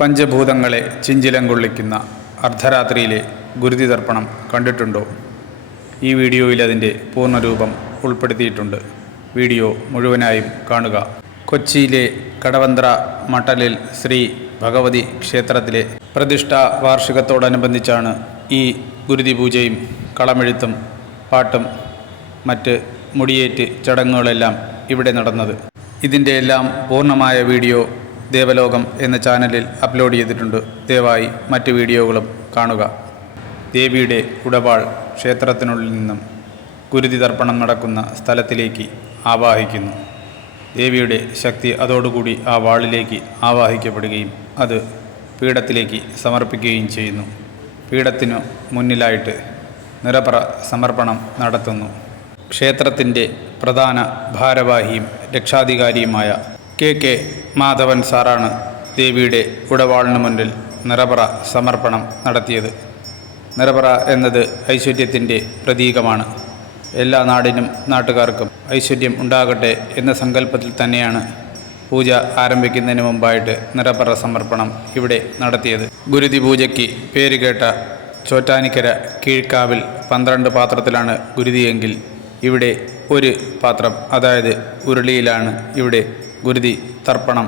പഞ്ചഭൂതങ്ങളെ ചിഞ്ചിലം കൊള്ളിക്കുന്ന അർദ്ധരാത്രിയിലെ ഗുരുതി തർപ്പണം കണ്ടിട്ടുണ്ടോ? ഈ വീഡിയോയിൽ അതിന്റെ പൂർണരൂപം ഉൾപ്പെടുത്തിയിട്ടുണ്ട്. വീഡിയോ മുഴുവനായും കാണുക. കൊച്ചിയിലെ കടവന്ത്ര മട്ടലിൽ ശ്രീ ഭഗവതി ക്ഷേത്രത്തിലെ പ്രതിഷ്ഠാ വാർഷികത്തോടനുബന്ധിച്ചാണ് ഈ ഗുരുതി പൂജയും കളമെഴുത്തും പാട്ടും മറ്റ് മുടിയേറ്റ് ചടങ്ങുകളെല്ലാം ഇവിടെ നടന്നത്. ഇതിന്റെ എല്ലാം പൂർണമായ വീഡിയോ ദേവലോകം എന്ന ചാനലിൽ അപ്ലോഡ് ചെയ്തിട്ടുണ്ട്. ദയവായി മറ്റ് വീഡിയോകളും കാണുക. ദേവിയുടെ ഉടവാൾ ക്ഷേത്രത്തിനുള്ളിൽ നിന്നും കുരുതി തർപ്പണം നടക്കുന്ന സ്ഥലത്തിലേക്ക് ആവാഹിക്കുന്നു. ദേവിയുടെ ശക്തി അതോടുകൂടി ആ വാളിലേക്ക് ആവാഹിക്കപ്പെടുകയും അത് പീഠത്തിലേക്ക് സമർപ്പിക്കുകയും ചെയ്യുന്നു. പീഠത്തിനു മുന്നിലായിട്ട് നിറപ്ര സമർപ്പണം നടത്തുന്നു. ക്ഷേത്രത്തിന്റെ പ്രധാന ഭാരവാഹിയും രക്ഷാധികാരിയുമായ കെ കെ മാധവൻ സാറാണ് ദേവിയുടെ ഉടവാളിന് മുന്നിൽ നിറപറ സമർപ്പണം നടത്തിയത്. നിറപറ എന്നത് ഐശ്വര്യത്തിന്റെ പ്രതീകമാണ്. എല്ലാ നാടിനും നാട്ടുകാർക്കും ഐശ്വര്യം ഉണ്ടാകട്ടെ എന്ന സങ്കല്പത്തിൽ തന്നെയാണ് പൂജ ആരംഭിക്കുന്നതിന് മുമ്പായിട്ട് നിറപറ സമർപ്പണം ഇവിടെ നടത്തിയത്. ഗുരുതി പൂജയ്ക്ക് പേരുകേട്ട ചോറ്റാനിക്കര കീഴ്ക്കാവിൽ പന്ത്രണ്ട് പാത്രത്തിലാണ് ഗുരുതിയെങ്കിൽ ഇവിടെ ഒരു പാത്രം അതായത് ഉരുളിയിലാണ് ഇവിടെ ഗുരുതി തർപ്പണം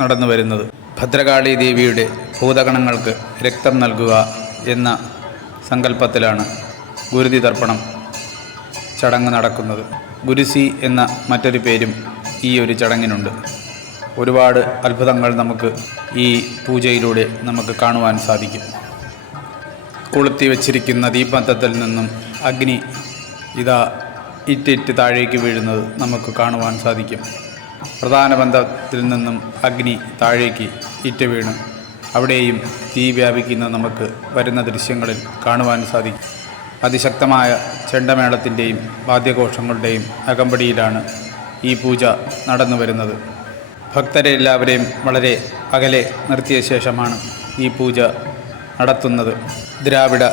നടന്നു വരുന്നത്. ഭദ്രകാളി ദേവിയുടെ ഭൂതഗണങ്ങൾക്ക് രക്തം നൽകുക എന്ന സങ്കല്പത്തിലാണ് ഗുരുതി തർപ്പണം ചടങ്ങ് നടക്കുന്നത്. ഗുരുസി എന്ന മറ്റൊരു പേരും ഈ ഒരു ചടങ്ങിനുണ്ട്. ഒരുപാട് അത്ഭുതങ്ങൾ നമുക്ക് ഈ പൂജയിലൂടെ നമുക്ക് കാണുവാൻ സാധിക്കും. കൊളുത്തി വച്ചിരിക്കുന്ന ദീപത്തത്തിൽ നിന്നും അഗ്നി ഇതാ ഇറ്റിറ്റ് താഴേക്ക് വീഴുന്നത് നമുക്ക് കാണുവാൻ സാധിക്കും. പ്രധാന ബന്ധത്തിൽ നിന്നും അഗ്നി താഴേക്ക് ഇറ്റ വീണു. അവിടെയും തീ വ്യാപിക്കുന്ന നമുക്ക് വരുന്ന ദൃശ്യങ്ങളിൽ കാണുവാൻ സാധിക്കും. അതിശക്തമായ ചെണ്ടമേളത്തിന്റെയും വാദ്യഘോഷങ്ങളുടെയും അകമ്പടിയിലാണ് ഈ പൂജ നടന്നു വരുന്നത്. ഭക്തരെ എല്ലാവരെയും വളരെ അകലെ നിർത്തിയ ശേഷമാണ് ഈ പൂജ നടത്തുന്നത്. ദ്രാവിഡ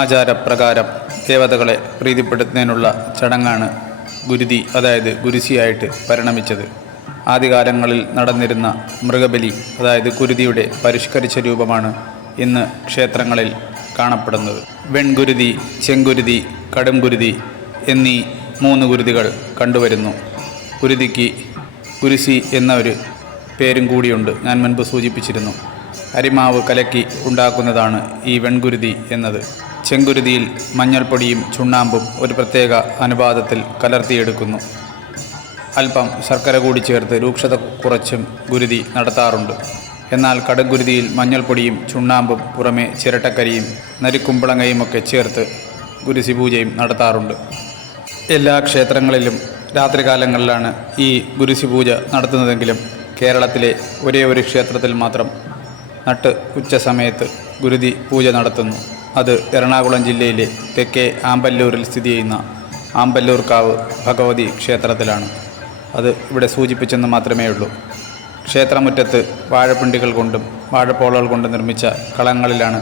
ആചാരപ്രകാരം ദേവതകളെ പ്രീതിപ്പെടുത്തുന്നതിനുള്ള ചടങ്ങാണ് ഗുരുതി അതായത് ഗുരുസിയായിട്ട് പരിണമിച്ചത്. ആദ്യകാലങ്ങളിൽ നടന്നിരുന്ന മൃഗബലി അതായത് കുരുതിയുടെ പരിഷ്കരിച്ച രൂപമാണ് ഇന്ന് ക്ഷേത്രങ്ങളിൽ കാണപ്പെടുന്നത്. വെൺകുരുതി ചെങ്കുരുതി കടുംകുരുതി എന്നീ മൂന്ന് കുരുതികൾ കണ്ടുവരുന്നു. കുരുതിക്ക് കുരിശി എന്ന ഒരു പേരും കൂടിയുണ്ട്. ഞാൻ മുൻപ് സൂചിപ്പിച്ചിരുന്നു. അരിമാവ് കലക്കി ഉണ്ടാക്കുന്നതാണ് ഈ വെൺകുരുതി എന്നത്. ചെങ്കുരുതിയിൽ മഞ്ഞൾപ്പൊടിയും ചുണ്ണാമ്പും ഒരു പ്രത്യേക അനുപാതത്തിൽ കലർത്തിയെടുക്കുന്നു. അല്പം ശർക്കര കൂടി ചേർത്ത് രൂക്ഷത കുറച്ചും ഗുരുതി നടത്താറുണ്ട്. എന്നാൽ കടുംഗുരുതിയിൽ മഞ്ഞൾപ്പൊടിയും ചുണ്ണാമ്പും പുറമെ ചിരട്ടക്കരിയും നരിക്കുമ്പളങ്ങയുമൊക്കെ ചേർത്ത് ഗുരുസി പൂജയും നടത്താറുണ്ട്. എല്ലാ ക്ഷേത്രങ്ങളിലും രാത്രികാലങ്ങളിലാണ് ഈ ഗുരുസി പൂജ നടത്തുന്നതെങ്കിലും കേരളത്തിലെ ഒരേ ഒരു ക്ഷേത്രത്തിൽ മാത്രം നട്ട് ഉച്ച സമയത്ത് ഗുരുതി പൂജ നടത്തുന്നു. അത് എറണാകുളം ജില്ലയിലെ തെക്കേ ആമ്പല്ലൂരിൽ സ്ഥിതി ചെയ്യുന്ന ആമ്പല്ലൂർക്കാവ് ഭഗവതി ക്ഷേത്രത്തിലാണ്. അത് ഇവിടെ സൂചിപ്പിച്ചെന്ന് മാത്രമേ ഉള്ളൂ. ക്ഷേത്രമുറ്റത്ത് വാഴപ്പിണ്ടികൾ കൊണ്ടും വാഴപ്പോളകൾ കൊണ്ട് നിർമ്മിച്ച കളങ്ങളിലാണ്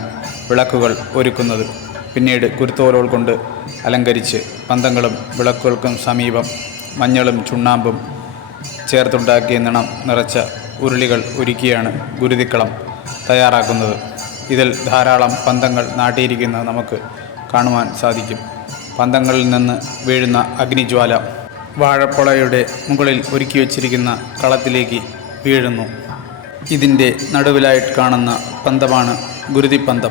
വിളക്കുകൾ ഒരുക്കുന്നത്. പിന്നീട് കുരുത്തോലുകൾ കൊണ്ട് അലങ്കരിച്ച് പന്തങ്ങളും വിളക്കുകൾക്കും സമീപം മഞ്ഞളും ചുണ്ണാമ്പും ചേർത്തുണ്ടാക്കിയ നിണം നിറച്ച ഉരുളികൾ ഒരുക്കിയാണ് ഗുരുതിക്കളം തയ്യാറാക്കുന്നത്. ഇതിൽ ധാരാളം പന്തങ്ങൾ നാട്ടിയിരിക്കുന്നത് നമുക്ക് കാണുവാൻ സാധിക്കും. പന്തങ്ങളിൽ നിന്ന് വീഴുന്ന അഗ്നിജ്വാല വാഴപ്പൊളയുടെ മുകളിൽ ഒരുക്കി വച്ചിരിക്കുന്ന കളത്തിലേക്ക് വീഴുന്നു. ഇതിന്റെ നടുവിലായിട്ട് കാണുന്ന പന്തമാണ് ഗുരുതിപ്പന്തം.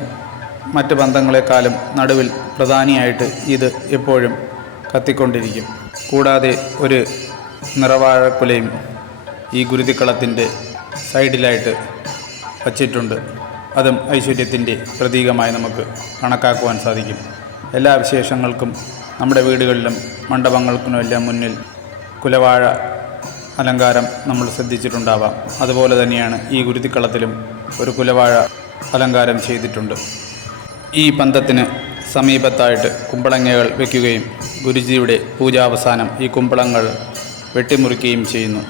മറ്റ് പന്തങ്ങളെക്കാളും നടുവിൽ പ്രധാനിയായിട്ട് ഇത് എപ്പോഴും കത്തിക്കൊണ്ടിരിക്കും. കൂടാതെ ഒരു നിറവാഴക്കുലയും ഈ ഗുരുതിക്കളത്തിന്റെ സൈഡിലായിട്ട് വച്ചിട്ടുണ്ട്. അതും ഐശ്വര്യത്തിന്റെ പ്രതീകമായി നമുക്ക് കണക്കാക്കുവാൻ സാധിക്കും. എല്ലാ വിശേഷങ്ങൾക്കും നമ്മുടെ വീടുകളിലും മണ്ഡപങ്ങൾക്കും എല്ലാം മുന്നിൽ കുലവാഴ അലങ്കാരം നമ്മൾ ശ്രദ്ധിച്ചിട്ടുണ്ടാവാം. അതുപോലെ തന്നെയാണ് ഈ ഗുരുതിക്കളത്തിലും ഒരു കുലവാഴ അലങ്കാരം ചെയ്തിട്ടുണ്ട്. ഈ പന്തത്തിന് സമീപത്തായിട്ട് കുമ്പളങ്ങകൾ വയ്ക്കുകയും ഗുരുജിയുടെ പൂജാവസാനം ഈ കുമ്പളങ്ങൾ വെട്ടിമുറിക്കുകയും ചെയ്യുന്നു.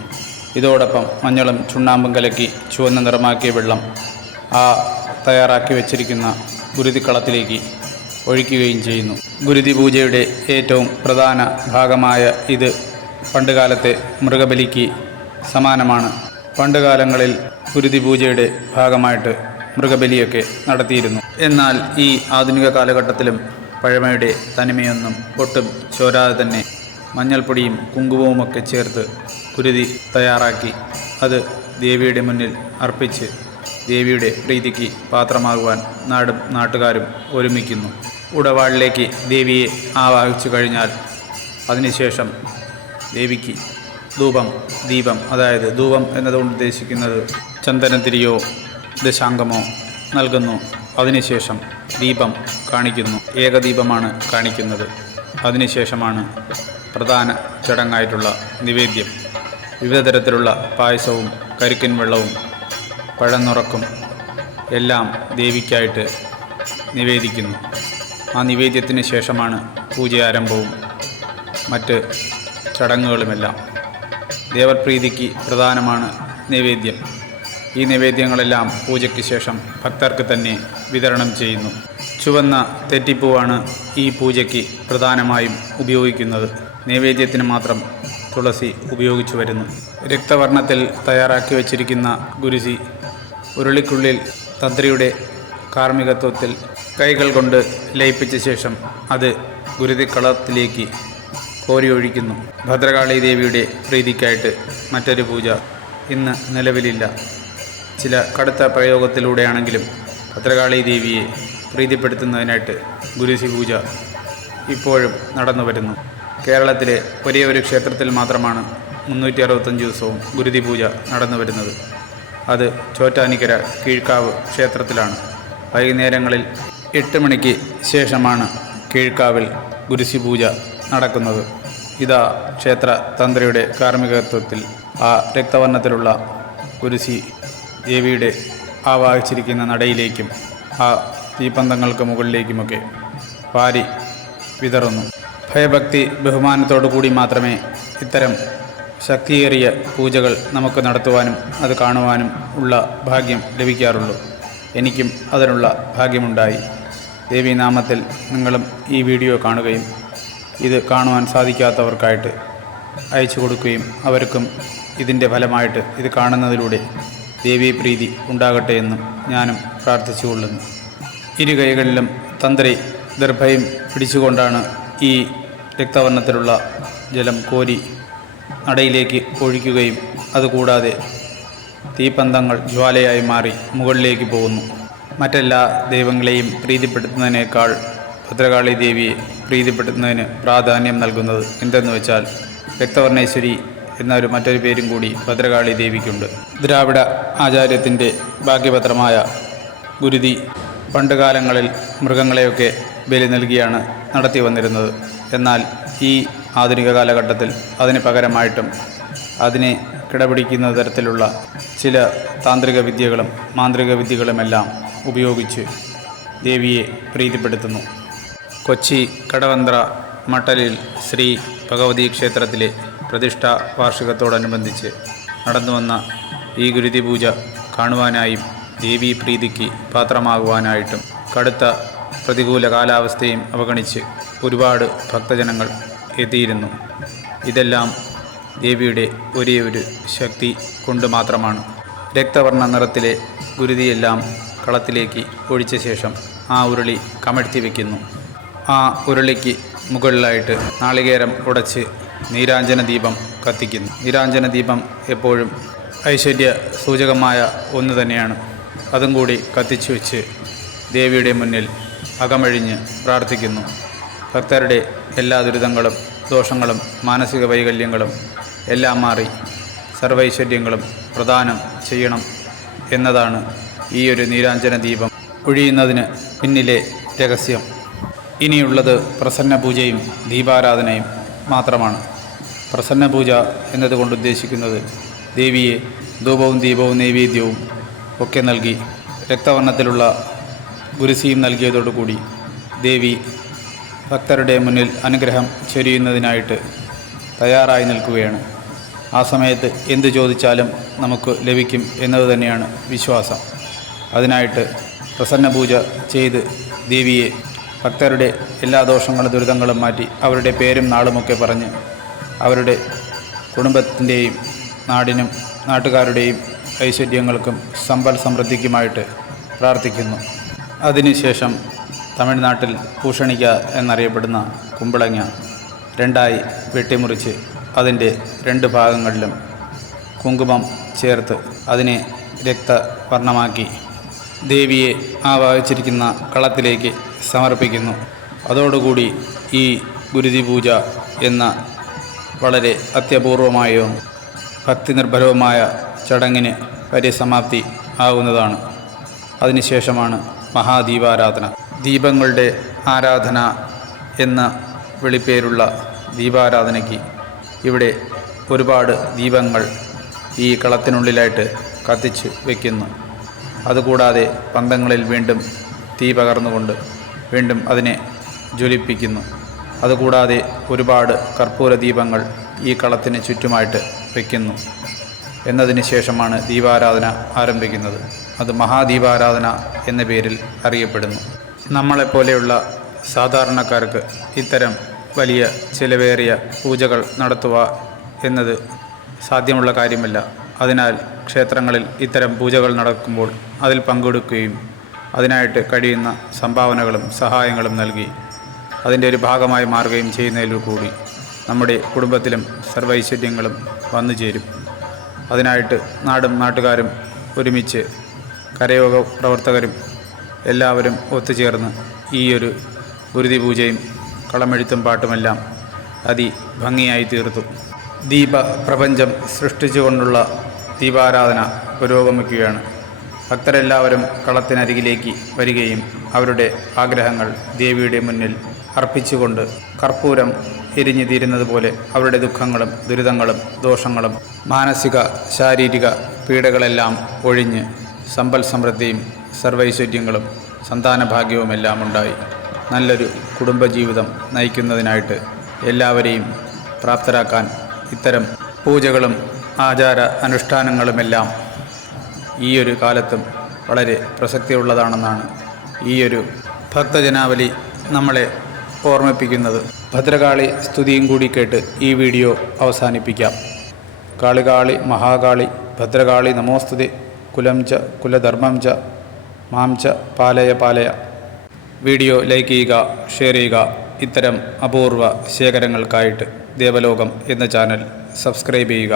ഇതോടൊപ്പം മഞ്ഞളും ചുണ്ണാമ്പും കലക്കി ചുവന്ന നിറമാക്കിയ വെള്ളം ആ തയ്യാറാക്കി വച്ചിരിക്കുന്ന ഗുരുതിക്കളത്തിലേക്ക് ഒഴിക്കുകയും ചെയ്യുന്നു. ഗുരുതി പൂജയുടെ ഏറ്റവും പ്രധാന ഭാഗമായ ഇത് പണ്ടുകാലത്തെ മൃഗബലിക്ക് സമാനമാണ്. പണ്ടുകാലങ്ങളിൽ ഗുരുതി പൂജയുടെ ഭാഗമായിട്ട് മൃഗബലിയൊക്കെ നടത്തിയിരുന്നു. എന്നാൽ ഈ ആധുനിക കാലഘട്ടത്തിലും പഴമയുടെ തനിമയൊന്നും ഒട്ടും ചോരാതെ തന്നെ മഞ്ഞൾപ്പൊടിയും കുങ്കുമവുമൊക്കെ ചേർത്ത് കുരുതി തയ്യാറാക്കി. അത് ദേവിയുടെ മുന്നിൽ അർപ്പിച്ച് ദേവിയുടെ പ്രീതിക്ക് പാത്രമാകുവാൻ നാടും നാട്ടുകാരും ഒരുമിക്കുന്നു. ഉടവാളിലേക്ക് ദേവിയെ ആവാഹിച്ചു കഴിഞ്ഞാൽ അതിനുശേഷം ദേവിക്ക് ധൂപം ദീപം അതായത് ധൂപം എന്നതുകൊണ്ട് ഉദ്ദേശിക്കുന്നത് ചന്ദനത്തിരിയോ ദശാംഗമോ നൽകുന്നു. അതിനുശേഷം ദീപം കാണിക്കുന്നു. ഏകദീപമാണ് കാണിക്കുന്നത്. അതിനുശേഷമാണ് പ്രധാന ചടങ്ങായിട്ടുള്ള നിവേദ്യം. വിവിധ തരത്തിലുള്ള പായസവും കരിക്കിൻ വെള്ളവും പഴന്നുറക്കും എല്ലാം ദേവിക്കായിട്ട് നിവേദിക്കുന്നു. ആ നിവേദ്യത്തിന് ശേഷമാണ് പൂജ ആരംഭവും മറ്റ് ചടങ്ങുകളുമെല്ലാം. ദേവപ്രീതിക്ക് പ്രധാനമാണ് നിവേദ്യം. ഈ നിവേദ്യങ്ങളെല്ലാം പൂജയ്ക്ക് ശേഷം ഭക്തർക്ക് തന്നെ വിതരണം ചെയ്യുന്നു. ചുവന്ന തെറ്റിപ്പൂവാണ് ഈ പൂജയ്ക്ക് പ്രധാനമായും ഉപയോഗിക്കുന്നത്. നൈവേദ്യത്തിന് മാത്രം തുളസി ഉപയോഗിച്ചു വരുന്നു. രക്തവർണത്തിൽ തയ്യാറാക്കി വച്ചിരിക്കുന്ന ഗുരുസി ഉരുളിക്കുള്ളിൽ തന്ത്രിയുടെ കാർമ്മികത്വത്തിൽ കൈകൾ കൊണ്ട് ലയിപ്പിച്ച ശേഷം അത് ഗുരുതിക്കളത്തിലേക്ക് കോരിയൊഴിക്കുന്നു. ഭദ്രകാളി ദേവിയുടെ പ്രീതിക്കായിട്ട് മറ്റൊരു പൂജ ഇന്ന് നിലവിലില്ല. ചില കടുത്ത പ്രയോഗത്തിലൂടെയാണെങ്കിലും ഭദ്രകാളി ദേവിയെ പ്രീതിപ്പെടുത്തുന്നതിനായിട്ട് ഗുരുസി പൂജ ഇപ്പോഴും നടന്നു വരുന്നു. കേരളത്തിലെ ഒരേ ഒരു ക്ഷേത്രത്തിൽ മാത്രമാണ് മുന്നൂറ്റി അറുപത്തഞ്ച് ദിവസവും ഗുരുതി പൂജ നടന്നു വരുന്നത്. അത് ചോറ്റാനിക്കര കീഴ്ക്കാവ് ക്ഷേത്രത്തിലാണ്. വൈകുന്നേരങ്ങളിൽ എട്ട് മണിക്ക് ശേഷമാണ് കീഴ്ക്കാവിൽ ഗുരുശി പൂജ നടക്കുന്നത്. ഇതാ ക്ഷേത്ര തന്ത്രിയുടെ കാർമ്മികത്വത്തിൽ ആ രക്തവർണത്തിലുള്ള ഗുരുശി ദേവിയുടെ ആവാഹിച്ചിരിക്കുന്ന നടയിലേക്കും ആ തീപന്തങ്ങൾക്ക് മുകളിലേക്കുമൊക്കെ പാരി വിതറുന്നു. ഭയഭക്തി ബഹുമാനത്തോടു കൂടി മാത്രമേ ഇത്തരം ശക്തിയേറിയ പൂജകൾ നമുക്ക് നടത്തുവാനും അത് കാണുവാനും ഉള്ള ഭാഗ്യം ലഭിക്കാറുള്ളൂ. എനിക്കും അതിനുള്ള ഭാഗ്യമുണ്ടായി. ദേവീനാമത്തിൽ നിങ്ങളും ഈ വീഡിയോ കാണുകയും ഇത് കാണുവാൻ സാധിക്കാത്തവർക്കായിട്ട് അയച്ചു കൊടുക്കുകയും അവർക്കും ഇതിന്റെ ഫലമായിട്ട് ഇത് കാണുന്നതിലൂടെ ദേവീപ്രീതി ഉണ്ടാകട്ടെ എന്നും ഞാനും പ്രാർത്ഥിച്ചുകൊള്ളുന്നു ഇരു കൈകളിലും തന്ത്രി ദർഭയും പിടിച്ചുകൊണ്ടാണ് ഈ രക്തവർണത്തിലുള്ള ജലം കോരി നടയിലേക്ക് ഒഴിക്കുകയും അതുകൂടാതെ തീപ്പന്തങ്ങൾ ജ്വാലയായി മാറി മുകളിലേക്ക് പോകുന്നു. മറ്റെല്ലാ ദൈവങ്ങളെയും പ്രീതിപ്പെടുത്തുന്നതിനേക്കാൾ ഭദ്രകാളി ദേവിയെ പ്രീതിപ്പെടുത്തുന്നതിന് പ്രാധാന്യം നൽകുന്നത് എന്തെന്ന് വെച്ചാൽ രക്തവർണേശ്വരി എന്നൊരു മറ്റൊരു പേരും കൂടി ഭദ്രകാളി ദേവിക്കുണ്ട്. ദ്രാവിഡ ആചാര്യത്തിന്റെ ഭാഗ്യപത്രമായ ഗുരുതി പണ്ടുകാലങ്ങളിൽ മൃഗങ്ങളെയൊക്കെ ബലി നൽകിയാണ് നടത്തി വന്നിരുന്നത് എന്നാൽ ഈ ആധുനിക കാലഘട്ടത്തിൽ അതിന് പകരമായിട്ടും അതിനെ കിടപിടിക്കുന്ന തരത്തിലുള്ള ചില താന്ത്രിക വിദ്യകളും മാന്ത്രിക വിദ്യകളുമെല്ലാം ഉപയോഗിച്ച് ദേവിയെ പ്രീതിപ്പെടുത്തുന്നു. കൊച്ചി കടവന്ത്ര മട്ടലിൽ ശ്രീ ഭഗവതി ക്ഷേത്രത്തിലെ പ്രതിഷ്ഠാ വാർഷികത്തോടനുബന്ധിച്ച് നടന്നുവന്ന ഈ ഗുരുതി പൂജ കാണുവാനായും ദേവി പ്രീതിക്ക് പാത്രമാകുവാനായിട്ടും കടുത്ത പ്രതികൂല കാലാവസ്ഥയും അവഗണിച്ച് ഒരുപാട് ഭക്തജനങ്ങൾ എത്തിയിരുന്നു. ഇതെല്ലാം ദേവിയുടെ ഒരേ ഒരു ശക്തി കൊണ്ട് മാത്രമാണ്. രക്തവർണ നിറത്തിലെ ഗുരുതിയെല്ലാം കളത്തിലേക്ക് ഒഴിച്ച ശേഷം ആ ഉരുളി കമഴ്ത്തി വയ്ക്കുന്നു ആ ഉരുളിക്ക് മുകളിലായിട്ട് നാളികേരം ഉടച്ച് നീരാഞ്ജന ദീപം കത്തിക്കുന്നു. നീരാഞ്ജന ദീപം എപ്പോഴും ഐശ്വര്യ സൂചകമായ ഒന്ന് തന്നെയാണ്. അതും കൂടി കത്തിച്ചു വെച്ച് ദേവിയുടെ മുന്നിൽ അകമഴിഞ്ഞ് പ്രാർത്ഥിക്കുന്നു. ഭക്തരുടെ എല്ലാ ദുരിതങ്ങളും ദോഷങ്ങളും മാനസിക വൈകല്യങ്ങളും എല്ലാം മാറി സർവൈശ്വര്യങ്ങളും പ്രദാനം ചെയ്യണം എന്നതാണ് ഈ ഒരു നീരാഞ്ജന ദീപം ഒഴിയുന്നതിന് പിന്നിലെ രഹസ്യം. ഇനിയുള്ളത് പ്രസന്ന പൂജയും ദീപാരാധനയും മാത്രമാണ്. പ്രസന്ന പൂജ എന്നതുകൊണ്ട് ഉദ്ദേശിക്കുന്നത് ദേവിയെ ധൂപവും ദീപവും നൈവേദ്യവും ഒക്കെ നൽകി രക്തവർണത്തിലുള്ള ഗുരുസിയും നൽകിയതോടുകൂടി ദേവി ഭക്തരുടെ മുന്നിൽ അനുഗ്രഹം ചൊരിയുന്നതിനായിട്ട് തയ്യാറായി നിൽക്കുകയാണ്. ആ സമയത്ത് എന്ത് ചോദിച്ചാലും നമുക്ക് ലഭിക്കും എന്നത് തന്നെയാണ് വിശ്വാസം. അതിനായിട്ട് പ്രസന്ന പൂജ ചെയ്ത് ദേവിയെ ഭക്തരുടെ എല്ലാ ദോഷങ്ങളും ദുരിതങ്ങളും മാറ്റി അവരുടെ പേരും നാളുമൊക്കെ പറഞ്ഞ് അവരുടെ കുടുംബത്തിന്റെയും നാടിനും നാട്ടുകാരുടെയും ഐശ്വര്യങ്ങൾക്കും സമ്പൽ സമൃദ്ധിക്കുമായിട്ട് പ്രാർത്ഥിക്കുന്നു. അതിനുശേഷം തമിഴ്നാട്ടിൽ പൂഷണിക്ക എന്നറിയപ്പെടുന്ന കുമ്പളങ്ങ രണ്ടായി വെട്ടിമുറിച്ച് അതിന്റെ രണ്ട് ഭാഗങ്ങളിലും കുങ്കുമം ചേർത്ത് അതിനെ രക്തവർണമാക്കി. ദേവിയെ ആവാഹിച്ചിരിക്കുന്ന കളത്തിലേക്ക് സമർപ്പിക്കുന്നു. അതോടുകൂടി ഈ ഗുരുതി പൂജ എന്ന വളരെ അത്യപൂർവമായും ഭക്തി നിർഭരവുമായ ചടങ്ങിന് പരിസമാപ്തി ആകുന്നതാണ് അതിനുശേഷമാണ് മഹാദീപാരാധന. ദീപങ്ങളുടെ ആരാധന എന്ന വിളിപ്പേരുള്ള ദീപാരാധനയ്ക്ക് ഇവിടെ ഒരുപാട് ദീപങ്ങൾ ഈ കളത്തിനുള്ളിലായിട്ട് കത്തിച്ച് വയ്ക്കുന്നു അതുകൂടാതെ പന്തങ്ങളിൽ വീണ്ടും തീ പകർന്നുകൊണ്ട് വീണ്ടും അതിനെ ജ്വലിപ്പിക്കുന്നു. അതുകൂടാതെ ഒരുപാട് കർപ്പൂര ദീപങ്ങൾ ഈ കളത്തിന് ചുറ്റുമായിട്ട് വയ്ക്കുന്നു എന്നതിന് ശേഷമാണ് ദീപാരാധന ആരംഭിക്കുന്നത്. അത് മഹാദീപാരാധന എന്ന പേരിൽ അറിയപ്പെടുന്നു. നമ്മളെപ്പോലെയുള്ള സാധാരണക്കാർക്ക് ഇത്തരം വലിയ ചിലവേറിയ പൂജകൾ നടത്തുക എന്നത് സാധ്യമുള്ള കാര്യമല്ല. അതിനാൽ ക്ഷേത്രങ്ങളിൽ ഇത്തരം പൂജകൾ നടക്കുമ്പോൾ അതിൽ പങ്കെടുക്കുകയും അതിനായിട്ട് കഴിയുന്ന സംഭാവനകളും സഹായങ്ങളും നൽകി അതിന്റെ ഒരു ഭാഗമായി മാറുകയും ചെയ്യുന്നതിലൂടെ നമ്മുടെ കുടുംബത്തിലും സർവൈശ്വര്യങ്ങളും വന്നു ചേരും. അതിനായിട്ട് നാടും നാട്ടുകാരും ഒരുമിച്ച് കരയോഗ പ്രവർത്തകരും എല്ലാവരും ഒത്തുചേർന്ന് ഈയൊരു ഗുരുതി പൂജയും കളമെഴുത്തും പാട്ടുമെല്ലാം അതി ഭംഗിയായി തീർത്തു. ദീപ പ്രപഞ്ചം സൃഷ്ടിച്ചുകൊണ്ടുള്ള ദീപാരാധന പുരോഗമിക്കുകയാണ്. ഭക്തരെല്ലാവരും കളത്തിനരികിലേക്ക് വരികയും അവരുടെ ആഗ്രഹങ്ങൾ ദേവിയുടെ മുന്നിൽ അർപ്പിച്ചുകൊണ്ട് കർപ്പൂരം എരിഞ്ഞു തീരുന്നത് പോലെ അവരുടെ ദുഃഖങ്ങളും ദുരിതങ്ങളും ദോഷങ്ങളും മാനസിക ശാരീരിക പീഡകളെല്ലാം ഒഴിഞ്ഞ് സമ്പൽ സമൃദ്ധിയും സർവൈശ്വര്യങ്ങളും സന്താനഭാഗ്യവുമെല്ലാം ഉണ്ടായി. നല്ലൊരു കുടുംബജീവിതം നയിക്കുന്നതിനായിട്ട് എല്ലാവരെയും പ്രാപ്തരാക്കാൻ ഇത്തരം പൂജകളും ആചാര അനുഷ്ഠാനങ്ങളുമെല്ലാം ഒരു കാലത്തും വളരെ പ്രസക്തിയുള്ളതാണെന്നാണ് ഈ ഒരു ഭക്തജനാവലി നമ്മളെ ഓർമ്മിപ്പിക്കുന്നത്. ഭദ്രകാളി സ്തുതിയും കൂടി കേട്ട് ഈ വീഡിയോ അവസാനിപ്പിക്കാം. കാളികാളി മഹാകാളി ഭദ്രകാളി നമോസ്തുതി. കുലം ച കുലധർമ്മം ച മാം ച പാലയ പാലയ. വീഡിയോ ലൈക്ക് ചെയ്യുക ഷെയർ ചെയ്യുക. ഇത്തരം അപൂർവ ശേഖരങ്ങൾക്കായിട്ട് ദേവലോകം എന്ന ചാനൽ സബ്സ്ക്രൈബ് ചെയ്യുക.